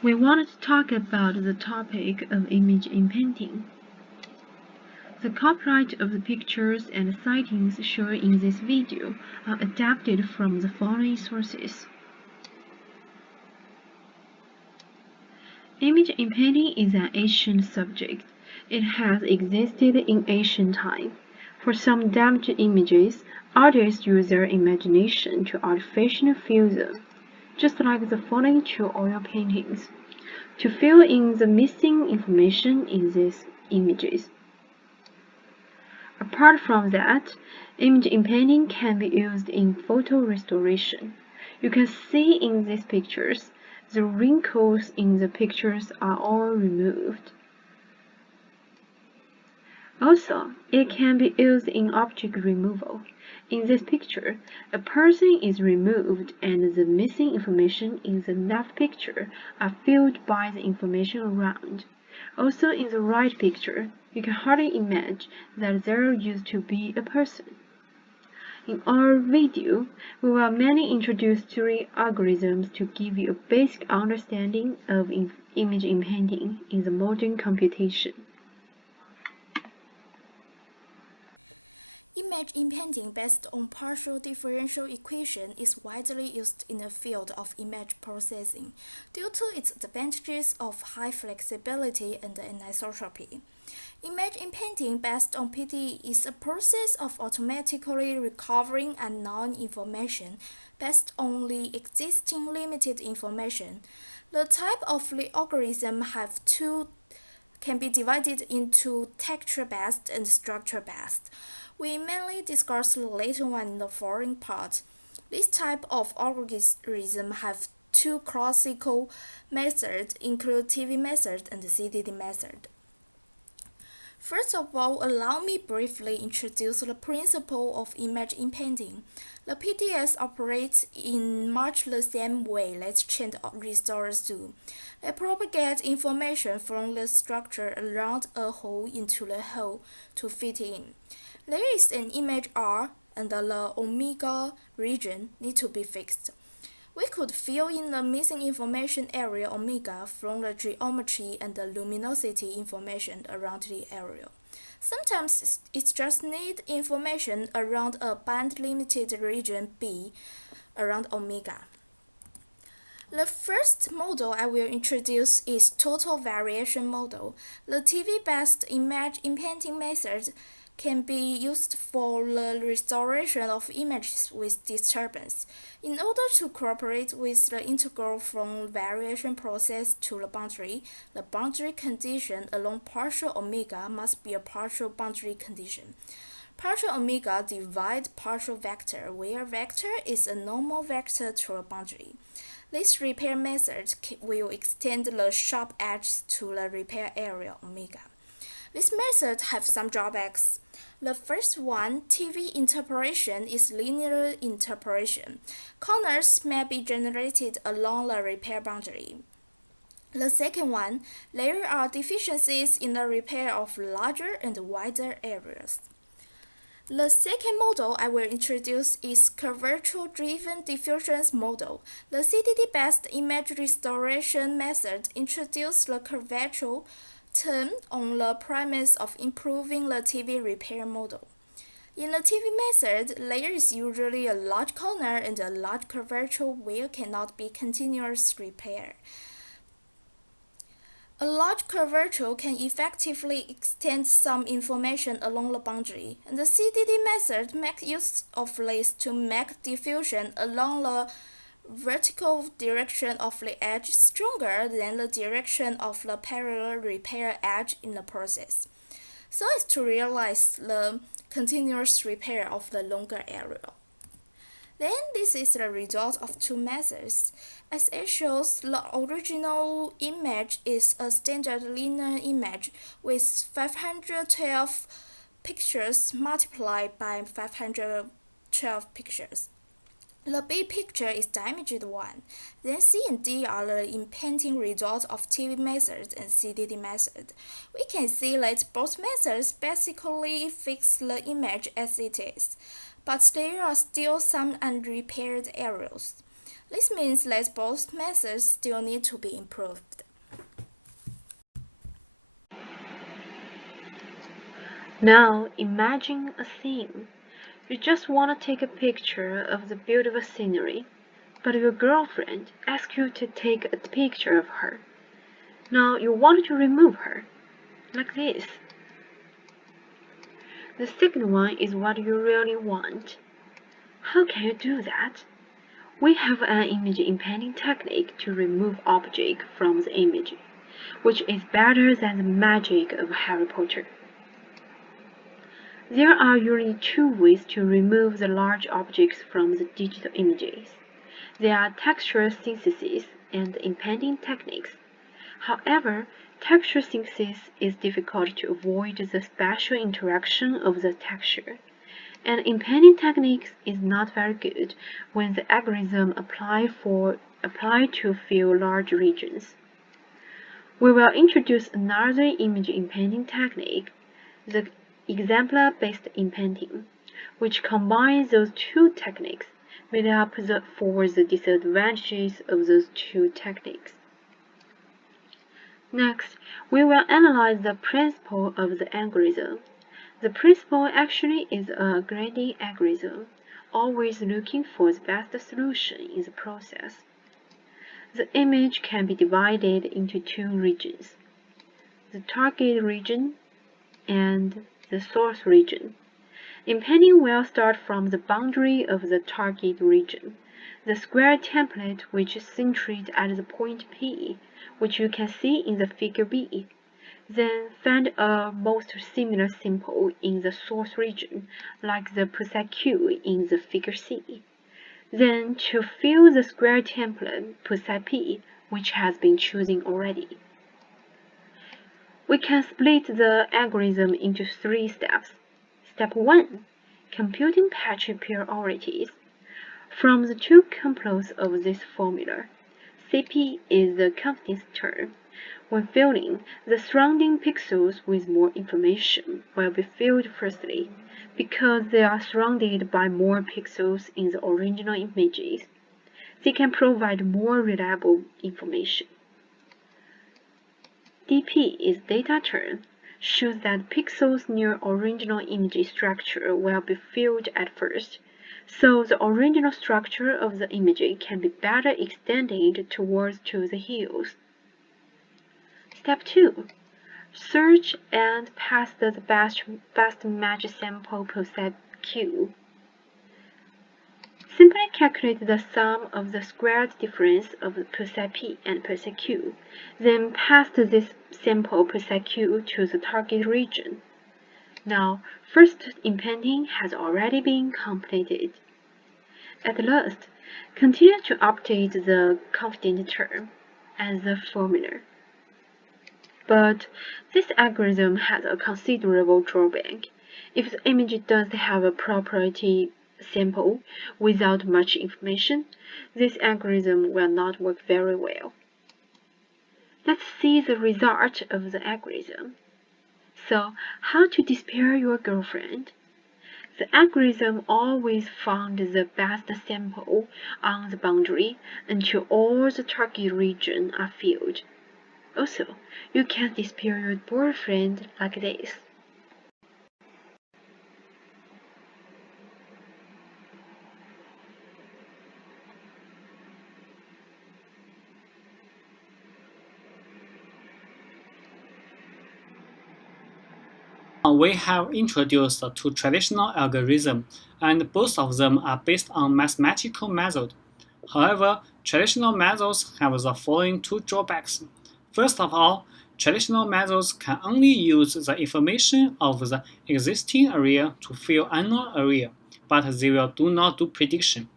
We wanted to talk about the topic of image inpainting. The copyright of the pictures and sightings shown in this video are adapted from the following sources. Image inpainting is an ancient subject. It has existed in ancient time. For some damaged images, artists use their imagination to artificially fill them, just like the following two oil paintings, to fill in the missing information in these images. Apart from that, image inpainting can be used in photo restoration. You can see in these pictures, the wrinkles in the pictures are all removed. Also, it can be used in object removal. In this picture, a person is removed and the missing information in the left picture are filled by the information around. Also, in the right picture, you can hardly imagine that there used to be a person. In our video, we will mainly introduce three algorithms to give you a basic understanding of image inpainting in the modern computation. Image inpainting based on partial differential equation is widely used in the field of image processing due to its advantages of high flexibility and anisotropy. Image inpainting based on PD is a process of automatically recovering unknown information based on the existing limited information. The type of the algorithm can be divided into texture-based and structure-based. We mainly discuss the latter one in the following part. This type of algorithm have two classical methods, include TV method and CDD method. First of all, allow me briefly introduce the principle of image inpainting. The PDS operates in much the same way that chain restorers do. They propagate information from the structure around a hole into the hole to fit in. There is an image R, and the omega region need to be fixed. We could fill in the missing information area omega from the geometry and the luminosity information around the area. Sometimes it just needs information around a band-limited region B around omega. The first model I will introduce is total variation model. The TV-based image inpainting method can be used for the restoration of images with disturbance. In order to cooperate with the integral from variation process to the boundary condition along partial omega must be a partial boundary condition. Partial omega divide partial vector, where vector is a normal vector to a boundary. This repair method will extend the sharp edge to the repair area omega. This method has some drawbacks. The first one, TV interpolation, is linear interpolation. Corners may be generated along the repair boundary. The second one, there are deficiencies in the repair of larger and wider areas. The second model I will introduce is curvature-driven diffusion model. The CDD-based image restoration method introduced the curvature term on the premise of improving the TV repair model. In the TV method, there is usually a large corner and a large curvature where cannot be continuous repair. A large curvature can effectively extend some information along the boundary, and the CDD method makes use of this to make diffusion along the vertical direction of the edge stronger than the direction of the parallel repair edge in the process, so as to realize the continuous repair of the longer area. Then this is the result of two methods. As it shows, the original image is a standard linear image with 512 pictures multiplied by 512 pictures. The B picture is damaged one. Then C and D are the inpainting results of TV method and CDD method. We can see that both methods basically fix the image as it is, but there are still some unrepaired areas. This means that both methods still need to be improved. Now imagine a scene. You just want to take a picture of the beautiful scenery, but your girlfriend asks you to take a picture of her. Now you want to remove her, like this. The second one is what you really want. How can you do that? We have an image inpainting technique to remove object from the image, which is better than the magic of Harry Potter. There are usually two ways to remove the large objects from the digital images. They are texture synthesis and inpainting techniques. However, texture synthesis is difficult to avoid the spatial interaction of the texture, and inpainting techniques is not very good when the algorithm applied to fill large regions. We will introduce another image inpainting technique, the exemplar-based inpainting, which combines those two techniques, made up for the disadvantages of those two techniques. Next, we will analyze the principle of the algorithm. The principle actually is a grading algorithm, always looking for the best solution in the process. The image can be divided into two regions, the target region and the source region. Inpainting will start from the boundary of the target region, the square template which is centered at the point P, which you can see in the figure B. Then find a most similar symbol in the source region, like the q in the figure C. Then to fill the square template, P, which has been chosen already. We can split the algorithm into 3 steps. Step 1. Computing patch priorities. From the two components of this formula, CP is the confidence term. When filling, the surrounding pixels with more information will be filled firstly, because they are surrounded by more pixels in the original images. They can provide more reliable information. DP is data term, shows that pixels near original image structure will be filled at first, so the original structure of the image can be better extended towards to the hills. Step 2. Search and pass the best match sample q. Simply calculate the sum of the squared difference of p and q, then pass this sample q to the target region. Now, first inpainting has already been completed. At last, continue to update the confidence term as the formula. But this algorithm has a considerable drawback. If the image does have a property sample without much information, this algorithm will not work very well. Let's see the result of the algorithm. So, how to despair your girlfriend? The algorithm always found the best sample on the boundary until all the target regions are filled. Also, you can despair your boyfriend like this. We have introduced two traditional algorithms, and both of them are based on mathematical method. However, traditional methods have the following two drawbacks. First of all, traditional methods can only use the information of the existing area to fill unknown area, but they will not do prediction.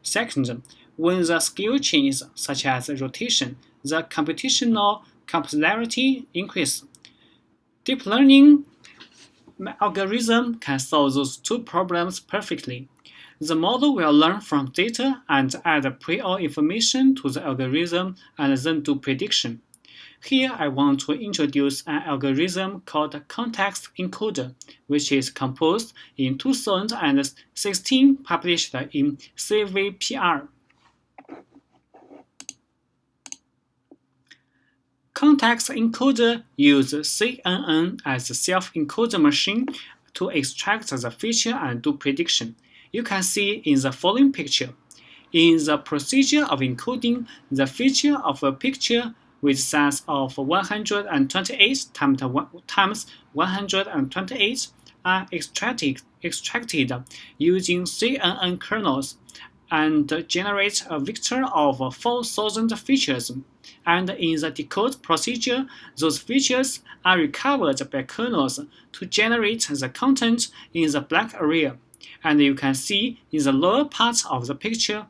Second, when the scale changes, such as rotation, the computational complexity increases. Deep learning algorithm can solve those two problems perfectly. The model will learn from data and add prior information to the algorithm and then do prediction. Here I want to introduce an algorithm called context encoder, which is composed in 2016 published in CVPR. Context encoder uses CNN as a self-encoder machine to extract the feature and do prediction. You can see in the following picture. In the procedure of encoding the feature of a picture with size of 128 times 128 are extracted using CNN kernels and generate a vector of 4,000 features. And in the decode procedure, those features are recovered by kernels to generate the content in the blank area. And you can see in the lower part of the picture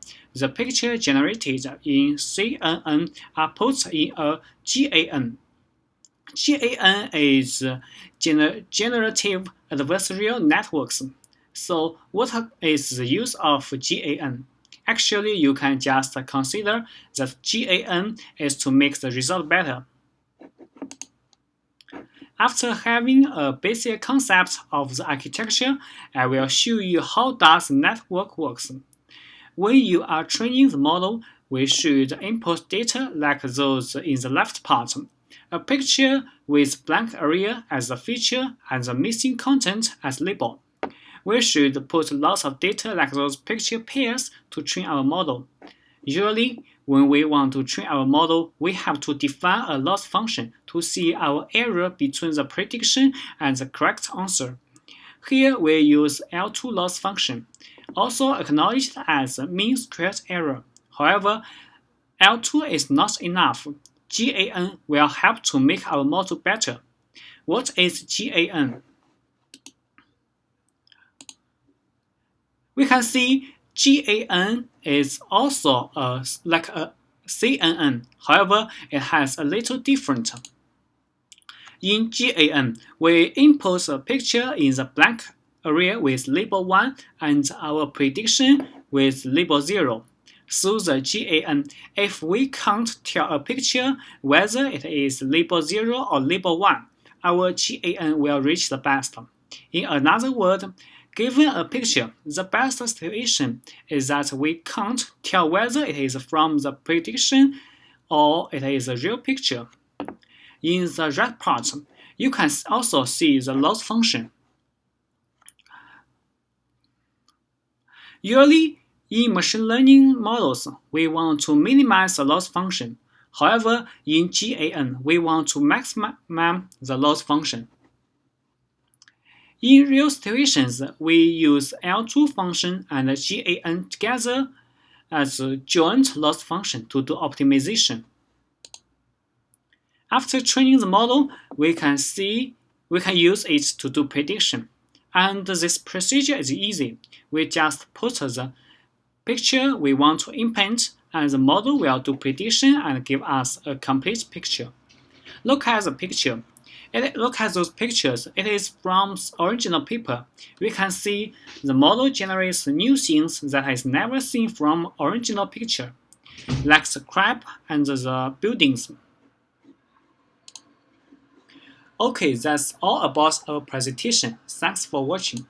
generated in CNN are put in a GAN. GAN is Generative Adversarial Networks. So what is the use of GAN? Actually, you can just consider that GAN is to make the result better. After having a basic concept of the architecture, I will show you how does the network works. When you are training the model, we should input data like those in the left part. A picture with blank area as a feature and the missing content as label. We should put lots of data like those picture pairs to train our model. Usually, when we want to train our model, we have to define a loss function to see our error between the prediction and the correct answer. Here we use L2 loss function, also acknowledged as mean squared error. However, L2 is not enough. GAN will help to make our model better. What is GAN? We can see GAN is also like a CNN. However, it has a little different. In GAN, we impose a picture in the blank area with label 1 and our prediction with label 0. Through the GAN, if we can't tell a picture whether it is label 0 or label 1, our GAN will reach the best. In another word, given a picture, the best situation is that we can't tell whether it is from the prediction or it is a real picture. In the right part, you can also see the loss function. Usually, in machine learning models, we want to minimize the loss function. However, in GAN, we want to maximize the loss function. In real situations, we use L2 function and GAN together as a joint loss function to do optimization. After training the model, we can use it to do prediction. And this procedure is easy. We just put the picture we want to inpaint, and the model will do prediction and give us a complete picture. Look at the picture. Look at those pictures. It is from original paper. We can see the model generates new things that is never seen from original picture, like the crab and the buildings. Okay, that's all about our presentation. Thanks for watching.